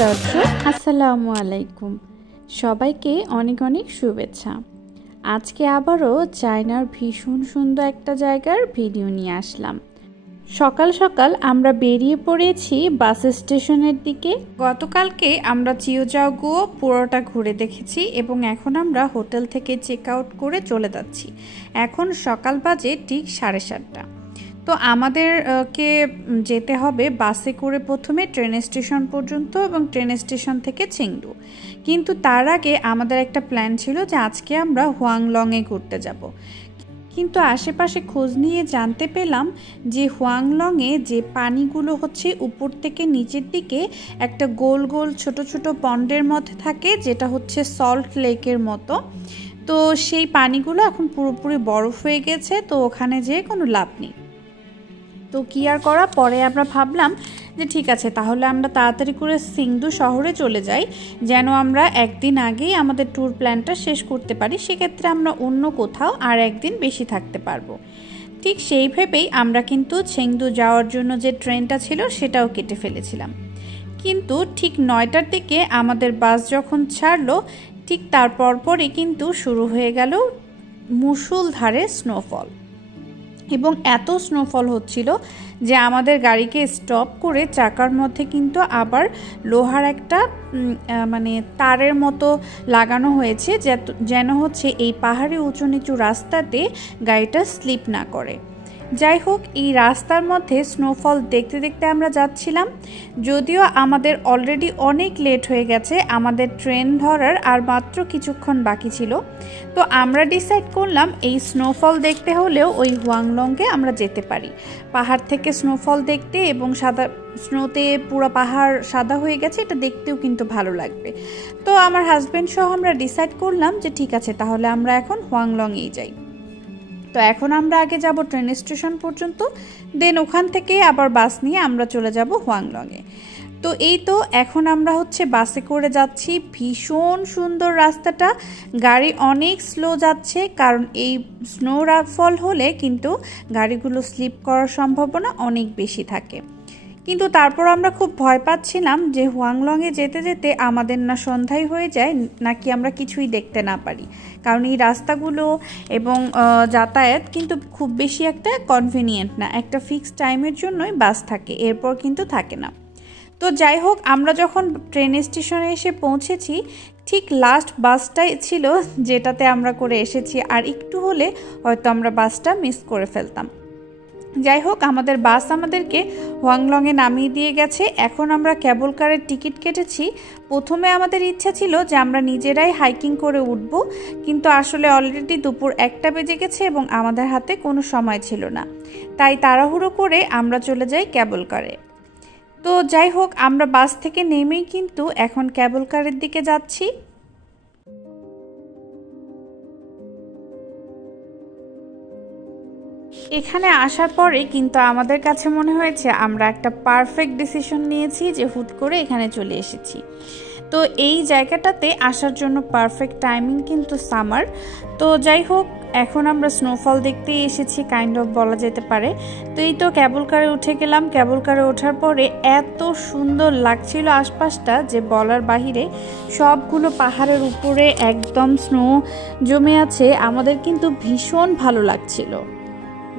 দর্শক আসসালামু আলাইকুম, সবাইকে অনেক অনেক শুভেচ্ছা। আজকে আবারও চায়নার ভীষণ সুন্দর একটা জায়গার ভিডিও নিয়ে আসলাম। সকাল সকাল আমরা বেরিয়ে পড়েছি বাস স্টেশনের দিকে। গতকালকে আমরা চিউজাওগুও পুরোটা ঘুরে দেখেছি এবং এখন আমরা হোটেল থেকে চেক আউট করে চলে যাচ্ছি। এখন সকাল বাজে ঠিক 7:30। তো আমাদেরকে যেতে হবে বাসে করে প্রথমে ট্রেন স্টেশন পর্যন্ত এবং ট্রেন স্টেশন থেকে চেংদু। কিন্তু তার আগে আমাদের একটা প্ল্যান ছিল যে আজকে আমরা হুয়াংলংয়ে ঘুরতে যাব। কিন্তু আশেপাশে খোঁজ নিয়ে জানতে পেলাম যে হুয়াংলংয়ে যে পানিগুলো হচ্ছে উপর থেকে নিচের দিকে একটা গোল গোল ছোট ছোট পন্ডের মধ্যে থাকে, যেটা হচ্ছে সল্ট লেকের মতো। তো সেই পানিগুলো এখন পুরোপুরি বরফ হয়ে গেছে, তো ওখানে যেয়ে কোনো লাভ নেই। তো কি আর করা, পরে আমরা ভাবলাম যে ঠিক আছে, তাহলে আমরা তাড়াতাড়ি করে সিংদু শহরে চলে যাই, যেন আমরা একদিন আগেই আমাদের ট্যুর প্ল্যানটা শেষ করতে পারি। সেক্ষেত্রে আমরা অন্য কোথাও আর একদিন বেশি থাকতে পারবো। ঠিক সেই ভেবেই আমরা কিন্তু চেংদু যাওয়ার জন্য যে ট্রেনটা ছিল সেটাও কেটে ফেলেছিলাম। কিন্তু ঠিক 9টার দিকে আমাদের বাস যখন ছাড়লো, ঠিক তার পরপরই কিন্তু শুরু হয়ে গেল মুষলধারে স্নোফল। এবং এত স্নোফল হচ্ছিল যে আমাদের গাড়িকে স্টপ করে চাকার মধ্যে কিন্তু আবার লোহার একটা তারের মতো লাগানো হয়েছে, যেন হচ্ছে এই পাহাড়ি উঁচু নিচু রাস্তাতে গাড়িটা স্লিপ না করে। যাই হোক, এই রাস্তার মধ্যে স্নোফল দেখতে দেখতে আমরা যাচ্ছিলাম। যদিও আমাদের অলরেডি অনেক লেট হয়ে গেছে, আমাদের ট্রেন ধরার আর মাত্র কিছুক্ষণ বাকি ছিল। তো আমরা ডিসাইড করলাম এই স্নোফল দেখতে হলেও ওই হুয়াংলংয়ে আমরা যেতে পারি, পাহাড় থেকে স্নোফল দেখতে, এবং সাদা স্নোতে পুরো পাহাড় সাদা হয়ে গেছে, এটা দেখতেও কিন্তু ভালো লাগবে। তো আমার হাজব্যান্ড সহ আমরা ডিসাইড করলাম যে ঠিক আছে, তাহলে আমরা এখন হুয়াংলংয়েই যাই। তো এখন আমরা আগে যাব ট্রেন স্টেশন পর্যন্ত, দেন ওখান থেকে আবার বাস নিয়ে আমরা চলে যাব হুয়াংলংয়ে। তো এই তো এখন আমরা হচ্ছে বাসে করে যাচ্ছি। ভীষণ সুন্দর রাস্তাটা, গাড়ি অনেক স্লো যাচ্ছে, কারণ এই স্নো ফল হলে কিন্তু গাড়িগুলো স্লিপ করার সম্ভাবনা অনেক বেশি থাকে। কিন্তু তারপর আমরা খুব ভয় পাচ্ছিলাম যে হুয়াংলংয়ে যেতে যেতে আমাদের না সন্ধ্যায় হয়ে যায়, নাকি আমরা কিছুই দেখতে না পারি, কারণ এই রাস্তাগুলো এবং যাতায়াত কিন্তু খুব বেশি একটা কনভিনিয়েন্ট না। একটা ফিক্সড টাইমের জন্যই বাস থাকে, এরপর কিন্তু থাকে না। তো যাই হোক, আমরা যখন ট্রেন স্টেশনে এসে পৌঁছেছি, ঠিক লাস্ট বাসটাই ছিল যেটাতে আমরা করে এসেছি, আর একটু হলে হয়তো আমরা বাসটা মিস করে ফেলতাম। যাই হোক, আমাদের বাস আমাদেরকে হুয়াংলংয়ে নামিয়ে দিয়ে গেছে। এখন আমরা কেবল কারের টিকিট কেটেছি। প্রথমে আমাদের ইচ্ছা ছিল যে আমরা নিজেরাই হাইকিং করে উঠব, কিন্তু আসলে অলরেডি দুপুর 1টা বেজে গেছে এবং আমাদের হাতে কোনো সময় ছিল না, তাই তাড়াহুড়ো করে আমরা চলে যাই কেবল কারে। তো যাই হোক, আমরা বাস থেকে নেমেই কিন্তু এখন কেবল কারের দিকে যাচ্ছি। এখানে আসার পরে কিন্তু আমাদের কাছে মনে হয়েছে আমরা একটা পারফেক্ট ডিসিশন নিয়েছি, যে হুট করে এখানে চলে এসেছি। তো এই জায়গাটাতে আসার জন্য পারফেক্ট টাইমিং কিন্তু সামার। তো যাই হোক, এখন আমরা স্নোফল দেখতেই এসেছি, কাইন্ড অফ বলা যেতে পারে। তো এই তো কেবল কারে উঠে গেলাম। কেবল কারে ওঠার পরে এত সুন্দর লাগছিল আশপাশটা যে বলার বাহিরে। সবগুলো পাহাড়ের উপরে একদম স্নো জমে আছে, আমাদের কিন্তু ভীষণ ভালো লাগছিল।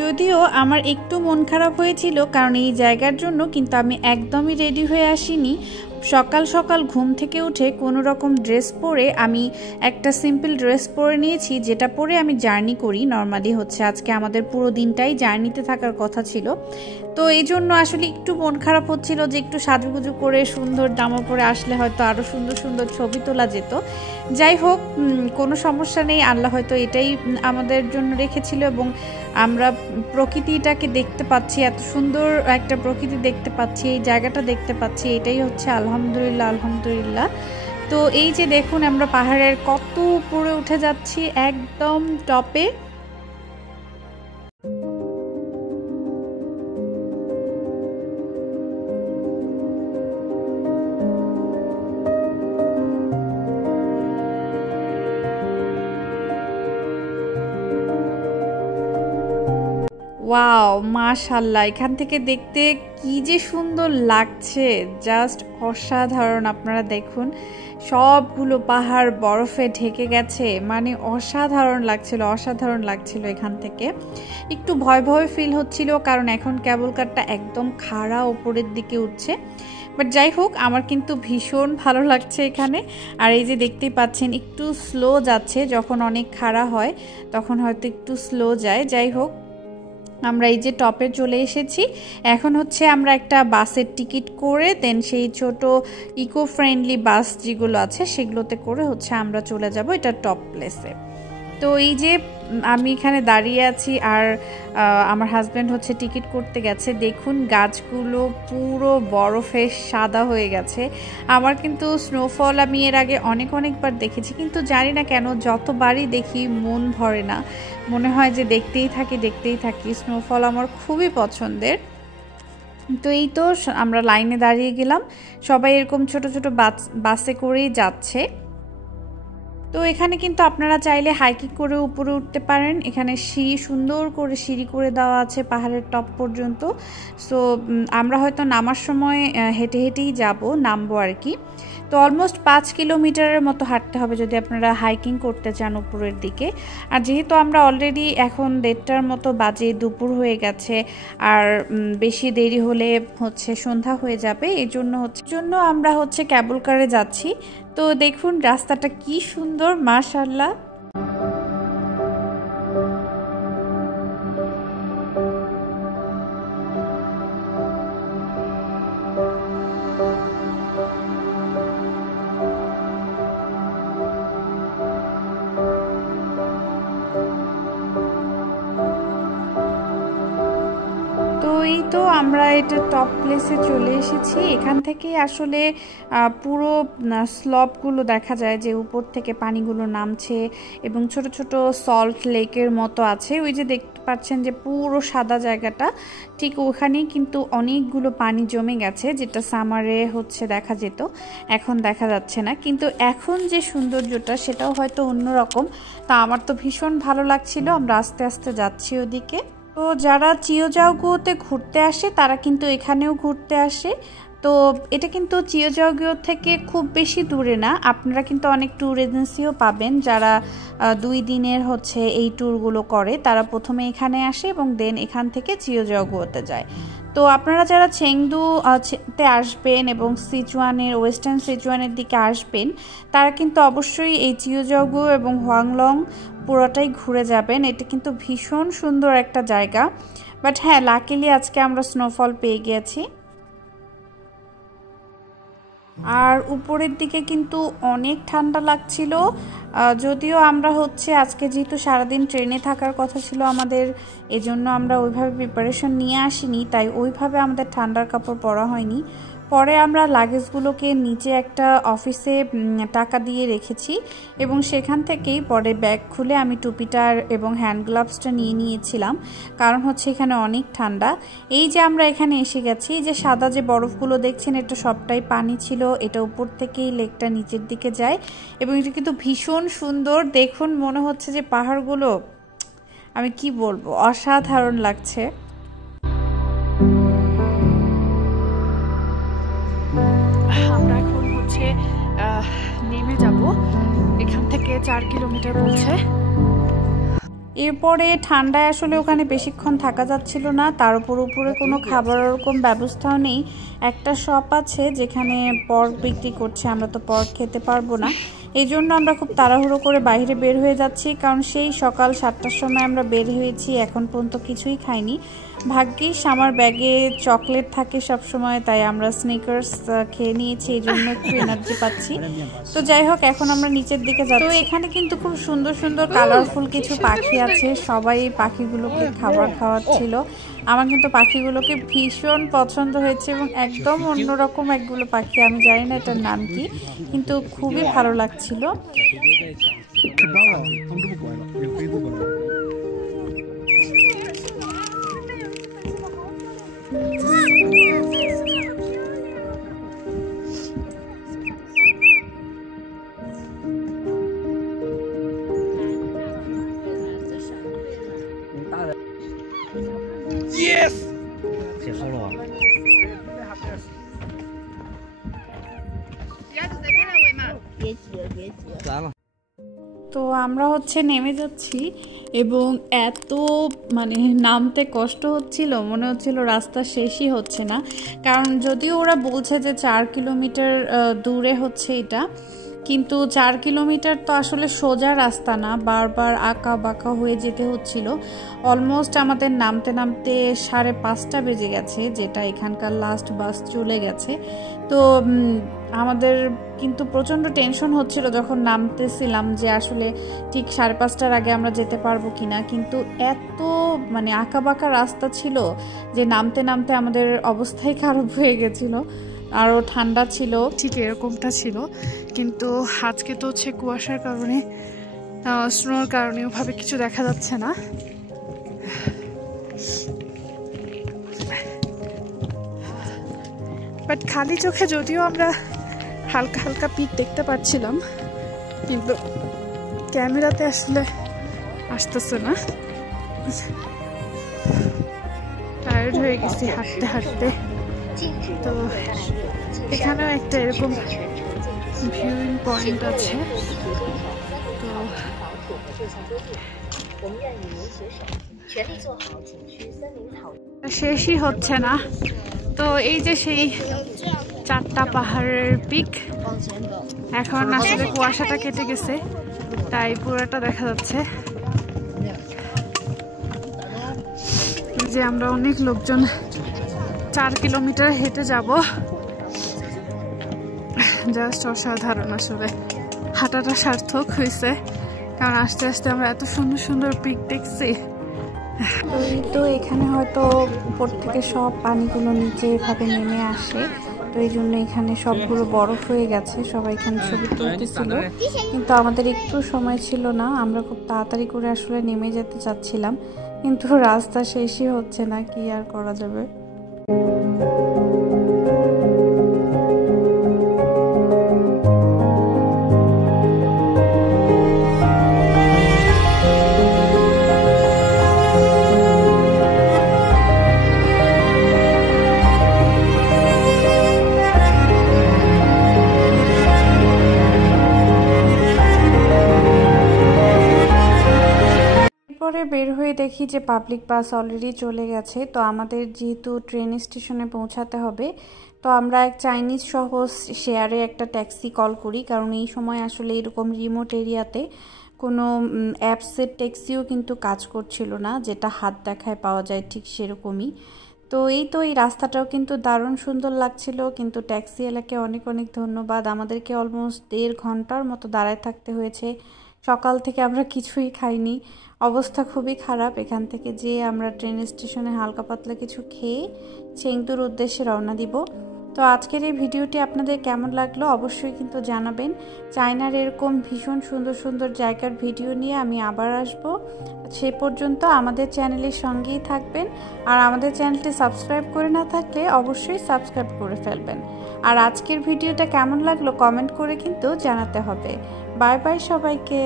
যদিও আমার একটু মন খারাপ হয়েছিল, কারণ এই জায়গার জন্য কিন্তু আমি একদমই রেডি হয়ে আসিনি। সকাল সকাল ঘুম থেকে উঠে কোনো রকম ড্রেস পরে আমি একটা সিম্পল ড্রেস পরে নিয়েছি, যেটা পরে আমি জার্নি করি। নর্মালি হচ্ছে আজকে আমাদের পুরো দিনটাই জার্নিতে থাকার কথা ছিল। তো এই জন্য আসলে একটু মন খারাপ হচ্ছিল যে একটু সাজুগুজু করে সুন্দর জামা পরে আসলে হয়তো আরও সুন্দর সুন্দর ছবি তোলা যেত। যাই হোক, কোনো সমস্যা নেই, আল্লাহ হয়তো এটাই আমাদের জন্য রেখেছিল এবং আমরা প্রকৃতিটাকে দেখতে পাচ্ছি, এত সুন্দর একটা প্রকৃতি দেখতে পাচ্ছি, এই জায়গাটা দেখতে পাচ্ছি, এটাই হচ্ছে আলহামদুলিল্লাহ আলহামদুলিল্লাহ। তো এই যে দেখুন, আমরা পাহাড়ের কত উপরে উঠে যাচ্ছি, একদম টপে। ওয়াও, মাশাআল্লাহ, এখান থেকে দেখতে কি যে সুন্দর লাগছে, জাস্ট অসাধারণ। আপনারা দেখুন সবগুলো পাহাড় বরফে ঢেকে গেছে, মানে অসাধারণ লাগছিল এখান থেকে। একটু ভয় ভয় ফিল হচ্ছিল, কারণ এখন কেবল কারটা একদম খাড়া উপরের দিকে উঠছে। বাট যাই হোক, আমার কিন্তু ভীষণ ভালো লাগছে এখানে। আর এই যে দেখতেই পাচ্ছেন একটু স্লো যাচ্ছে, যখন অনেক খাড়া হয় তখন হয়তো একটু স্লো যায়। যাই হোক, আমরা এই যে টপে চলে এসেছি। এখন হচ্ছে আমরা একটা বাসের টিকিট করে দেন সেই ছোট ইকো ফ্রেন্ডলি বাস যেগুলো আছে সেগুলোতে করে হচ্ছে আমরা চলে যাব এটা টপ প্লেসে। তো এই যে আমি এখানে দাঁড়িয়ে আছি আর আমার হাজব্যান্ড হচ্ছে টিকিট করতে গেছে। দেখুন গাছগুলো পুরো বরফে সাদা হয়ে গেছে। আমার কিন্তু স্নোফল আমি এর আগে অনেকবার দেখেছি, কিন্তু জানি না কেন যতবারই দেখি মন ভরে না, মনে হয় যে দেখতেই থাকি। স্নোফল আমার খুবই পছন্দের। তো এই তো আমরা লাইনে দাঁড়িয়ে গেলাম, সবাই এরকম ছোট বাসে করেই যাচ্ছে। তো এখানে কিন্তু আপনারা চাইলে হাইকিং করে উপরে উঠতে পারেন। এখানে সুন্দর করে সিঁড়ি করে দেওয়া আছে পাহাড়ের টপ পর্যন্ত। সো আমরা হয়তো নামার সময় হেঁটেই নামবো আর কি। তো অলমোস্ট 5 কিলোমিটারের মতো হাঁটতে হবে যদি আপনারা হাইকিং করতে চান উপরের দিকে। আর যেহেতু আমরা অলরেডি এখন 1:30টার মতো বাজে, দুপুর হয়ে গেছে, আর বেশি দেরি হলে হচ্ছে সন্ধ্যা হয়ে যাবে, এই জন্য আমরা হচ্ছে ক্যাবল কারে যাচ্ছি। তো দেখুন রাস্তাটা কি সুন্দর, মাশাআল্লাহ। এই তো আমরা এটা টপ প্লেসে চলে এসেছি। এখান থেকে আসলে পুরো স্লপগুলো দেখা যায় যে উপর থেকে পানিগুলো নামছে এবং ছোট ছোট সল্ট লেকের মতো আছে। ওই যে দেখতে পাচ্ছেন যে পুরো সাদা জায়গাটা, ঠিক ওখানেই কিন্তু অনেকগুলো পানি জমে গেছে, যেটা সামারে হচ্ছে দেখা যেত, এখন দেখা যাচ্ছে না। কিন্তু এখন যে সৌন্দর্যটা সেটাও হয়তো অন্যরকম। তা আমার তো ভীষণ ভালো লাগছিল। আমরা আস্তে আস্তে যাচ্ছি ওদিকে। তো যারা চিওজাওগুয়োতে ঘুরতে আসে তারা কিন্তু এখানেও ঘুরতে আসে। তো এটা কিন্তু চিওজাওগুয়ো থেকে খুব বেশি দূরে না। আপনারা কিন্তু অনেক ট্যুর এজেন্সিও পাবেন যারা 2 দিনের হচ্ছে এই ট্যুরগুলো করে। তারা প্রথমে এখানে আসে এবং দেন এখান থেকে চিওজাওগুয়োতে যায়। তো আপনারা যারা চেংদুতে আসবেন এবং সিচুয়ানের ওয়েস্টার্ন সিচুয়ানের দিকে আসবেন, তারা কিন্তু অবশ্যই এই চিওজাওগুয়ো এবং হোয়াংলং পুরোটাই ঘুরে যাবেন। এটা কিন্তু ভীষণ সুন্দর একটা জায়গা। বাট হ্যাঁ, লাকিলি আজকে আমরা স্নোফল পেয়ে গিয়েছি। আর উপরের দিকে কিন্তু অনেক ঠান্ডা লাগছিল। যদিও আমরা হচ্ছে আজকে যেহেতু সারাদিন ট্রেনে থাকার কথা ছিল আমাদের, এজন্য আমরা ওইভাবে প্রিপারেশন নিয়ে আসিনি, তাই ওইভাবে আমাদের ঠান্ডার কাপড় পরা হয়নি। পরে আমরা লাগেজগুলোকে নিচে একটা অফিসে টাকা দিয়ে রেখেছি এবং সেখান থেকেই পরে ব্যাগ খুলে আমি টুপিটার এবং হ্যান্ড গ্লাভসটা নিয়ে নিয়েছিলাম, কারণ হচ্ছে এখানে অনেক ঠান্ডা। এই যে আমরা এখানে এসে গেছি, যে সাদা যে বরফগুলো দেখছেন এটা সবটাই পানি ছিল। এটা উপর থেকেই লেকটা নিচের দিকে যায় এবং এটা কিন্তু ভীষণ সুন্দর। দেখুন মনে হচ্ছে যে পাহাড়গুলো, আমি কি বলবো, অসাধারণ লাগছে। আমরা এখন হচ্ছে নেমে যাব, এখান থেকে 4 কিলোমিটার বলছে। এরপরে ঠান্ডায় আসলে ওখানে বেশিক্ষণ থাকা যাচ্ছিল না, তার উপরে কোনো খাবার ওরকম ব্যবস্থাও নেই। একটা শপ আছে যেখানে পর্ক বিক্রি করছে, আমরা তো পর্ক খেতে পারবো না, এই জন্য আমরা খুব তাড়াহুড়ো করে বাইরে বের হয়ে যাচ্ছি, কারণ সেই সকাল 7টার সময় আমরা বের হয়েছি, এখন পর্যন্ত কিছুই খাইনি। ভাগ্যিস আমার ব্যাগে চকলেট থাকে সব সময়, তাই আমরা স্নিকার্স খেয়ে নিয়েছি, এই জন্য একটু এনার্জি পাচ্ছি। তো যাই হোক, এখন আমরা নিচের দিকে যাচ্ছি। তো এখানে কিন্তু খুব সুন্দর সুন্দর কালারফুল কিছু পাখি আছে, সবাই পাখিগুলোকে খাবার খাওয়াচ্ছিল। আমার কিন্তু পাখিগুলোকে ভীষণ পছন্দ হয়েছে এবং একদম অন্যরকম একগুলো পাখি, আমি জানি না এটার নাম কি, কিন্তু খুবই ভালো লাগছিল। তো আমরা হচ্ছে নেমে যাচ্ছি এবং এত মানে নামতে কষ্ট হচ্ছিল, মনে হচ্ছিল রাস্তা শেষই হচ্ছে না। কারণ যদিও ওরা বলছে যে 4 কিলোমিটার দূরে হচ্ছে এটা, কিন্তু 4 কিলোমিটার তো আসলে সোজা রাস্তা না, বারবার আঁকা বাঁকা হয়ে যেতে হচ্ছিল। অলমোস্ট আমাদের নামতে নামতে 5:30 বেজে গেছে, যেটা এখানকার লাস্ট বাস চলে গেছে। তো আমাদের কিন্তু প্রচণ্ড টেনশন হচ্ছিল যখন নামতেছিলাম যে আসলে ঠিক 5:30টার আগে আমরা যেতে পারবো কিনা। কিন্তু এত মানে আঁকা বাঁকা রাস্তা ছিল যে নামতে নামতে আমাদের অবস্থাই খারাপ হয়ে গেছিলো। আরও ঠান্ডা ছিল, ঠিক এরকমটা ছিল। কিন্তু আজকে তো হচ্ছে কুয়াশার কারণে, স্নোর কারণে ওভাবে কিছু দেখা যাচ্ছে না। বাট খালি চোখে যদিও আমরা হালকা হালকা পিক দেখতে পাচ্ছিলাম, কিন্তু ক্যামেরাতে আসলে আসতেছে না। টায়ার্ড হয়ে গেছি হাঁটতে হাঁটতে। তো এখানেও একটা এরকম ভিউইং পয়েন্ট আছে। তো শেষই হচ্ছে না। তো এই যে সেই 4টা পাহাড়ের পিক, এখন আসলে কুয়াশাটা কেটে গেছে তাই পুরোটা দেখা যাচ্ছে। যে আমরা অনেক লোকজন 4 কিলোমিটার হেঁটে যাব, জাস্ট অসাধারণ। আসলে হাঁটাটা সার্থক হয়েছে, কারণ আস্তে আস্তে আমরা এত সুন্দর সুন্দর পিক দেখছি। তো এখানে হয়তো উপর থেকে সব পানিগুলো নিচে এভাবে নেমে আসে, তো এই জন্য এখানে সবগুলো বরফ হয়ে গেছে। সবাই এখানে ছবি তুলতেছিল, কিন্তু আমাদের একটু সময় ছিল না। আমরা খুব তাড়াতাড়ি করে আসলে নেমে যেতে চাচ্ছিলাম, কিন্তু রাস্তা শেষই হচ্ছে না, কি আর করা যাবে। পরে বের হয়ে দেখি যে পাবলিক বাস অলরেডি চলে গেছে। তো আমাদের যেহেতু ট্রেন স্টেশনে পৌঁছাতে হবে, তো আমরা এক চাইনিজ সহ শেয়ারে একটা ট্যাক্সি কল করি, কারণ এই সময় আসলে এরকম রিমোট এরিয়াতে কোনো অ্যাপসের ট্যাক্সিও কিন্তু কাজ করছিল না, যেটা হাত দেখায় পাওয়া যায় ঠিক সেরকমই। তো এই রাস্তাটাও কিন্তু দারুণ সুন্দর লাগছিল, কিন্তু ট্যাক্সি এলাকায় অনেক অনেক ধন্যবাদ। আমাদেরকে অলমোস্ট 1.5 ঘন্টার মতো দাঁড়ায় থাকতে হয়েছে। সকাল থেকে আমরা কিছুই খাইনি, অবস্থা খুবই খারাপ। এখান থেকে যে আমরা ট্রেন স্টেশনে হালকা পাতলা কিছু খেয়ে চেংদুর উদ্দেশ্যে রওনা দিব। তো আজকের এই ভিডিওটি আপনাদের কেমন লাগলো অবশ্যই কিন্তু জানাবেন। চায়নার এরকম ভীষণ সুন্দর সুন্দর জায়গার ভিডিও নিয়ে আমি আবার আসব। সে পর্যন্ত আমাদের চ্যানেলের সঙ্গেই থাকবেন, আর আমাদের চ্যানেলটি সাবস্ক্রাইব করে না থাকলে অবশ্যই সাবস্ক্রাইব করে ফেলবেন। আর আজকের ভিডিওটা কেমন লাগলো কমেন্ট করে কিন্তু জানাতে হবে। বাই বাই সবাইকে।